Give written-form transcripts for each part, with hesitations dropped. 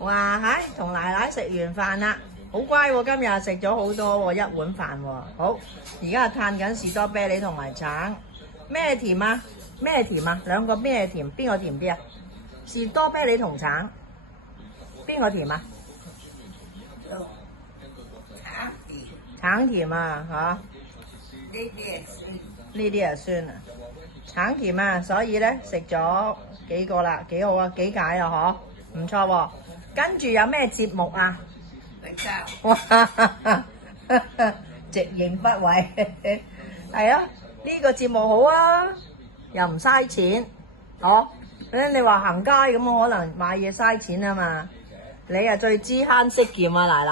哇係，同奶奶食完飯啦，好乖喎，今日食咗好多喎，一碗飯喎。好，而家嘆緊士多啤梨同埋橙，咩甜啊？咩甜啊？兩個咩甜？邊個甜啲啊？士多啤梨同橙，邊個甜啊？橙甜啊，嚇？呢啲係酸啊，橙甜啊，所以咧食咗幾個啦，幾好啊，幾解啊，嗬，唔錯喎。跟住有咩節目啊？哇，直言不諱，係啊，呢個節目好啊，又唔嘥錢，哦，你話行街咁，我可能買嘢嘥錢啊嘛，你啊最知慳識儉啊，奶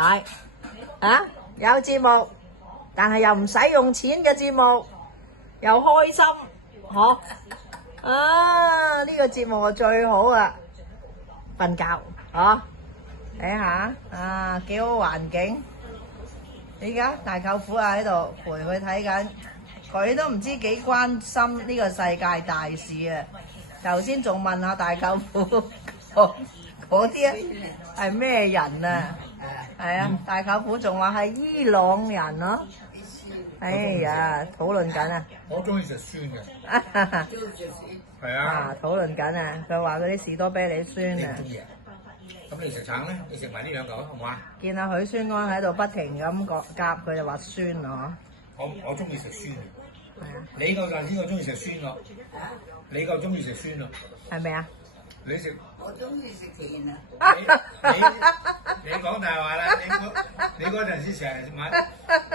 奶，啊，有節目，但係又唔使用錢嘅節目，又開心，嗬，啊，呢個節目啊最好啊，瞓覺，嗬。睇下啊，幾好環境！而家大舅父啊喺度陪佢睇緊，佢都唔知幾關心呢個世界大事啊！頭先仲問下大舅父嗰啲係咩人啊？係啊，大舅父仲話係伊朗人咯。哎呀，討論緊啊！我中意食酸嘅，係啊，討論緊啊！佢話嗰啲士多啤梨酸啊！咁你食橙咧？你食埋呢兩嚿好唔好啊？見阿許宣安喺度不停咁夾，佢就話酸啊！我中意食酸嘅。係啊。你夠陣先，我中意食酸咯。你夠中意食酸咯。係咪啊？你食。我中意食甜啊！你講大話啦！你嗰陣時成日買，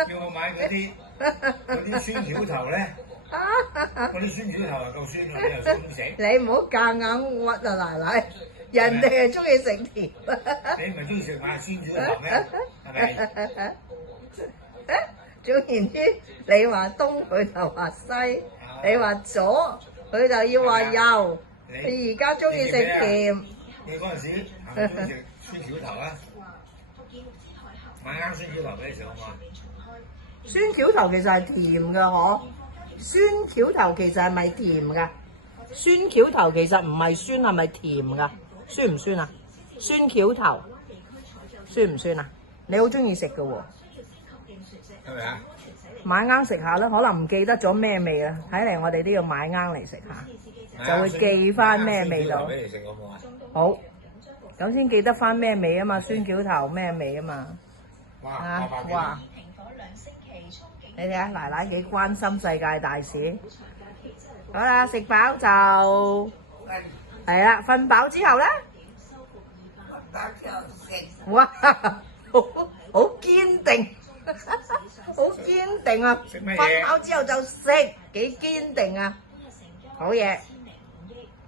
叫我買嗰啲酸條頭咧，嗰啲酸條頭又夠酸喎，你又想唔食？你唔好夾硬屈啊，奶奶！人哋係中意食甜，你唔係中意食買酸條頭咩？係咪？總言之，你話東佢就話西，你話左佢就要話右。你而家中意食甜。你嗰陣時係咪中意食酸條頭啊？買啱酸條頭俾你食好唔好啊？酸條頭其實係甜㗎嗬，酸條頭其實係咪甜㗎？酸條頭其實唔係酸，係咪甜㗎？酸唔酸啊？酸條頭酸唔酸啊？你好中意食㗎喎，係咪啊？買啱食下啦，可能唔記得咗咩味啦。睇嚟我哋都要買啱嚟食下，就會記翻咩味道。俾你食好唔好啊？好，咁先記得翻咩味啊嘛？酸條頭咩味啊嘛？哇！你睇下奶奶幾關心世界大事。好啦，食飽就係啦，瞓飽之後咧，哇，好堅定，好堅定啊！瞓飽之後就食，幾堅定啊！好嘢。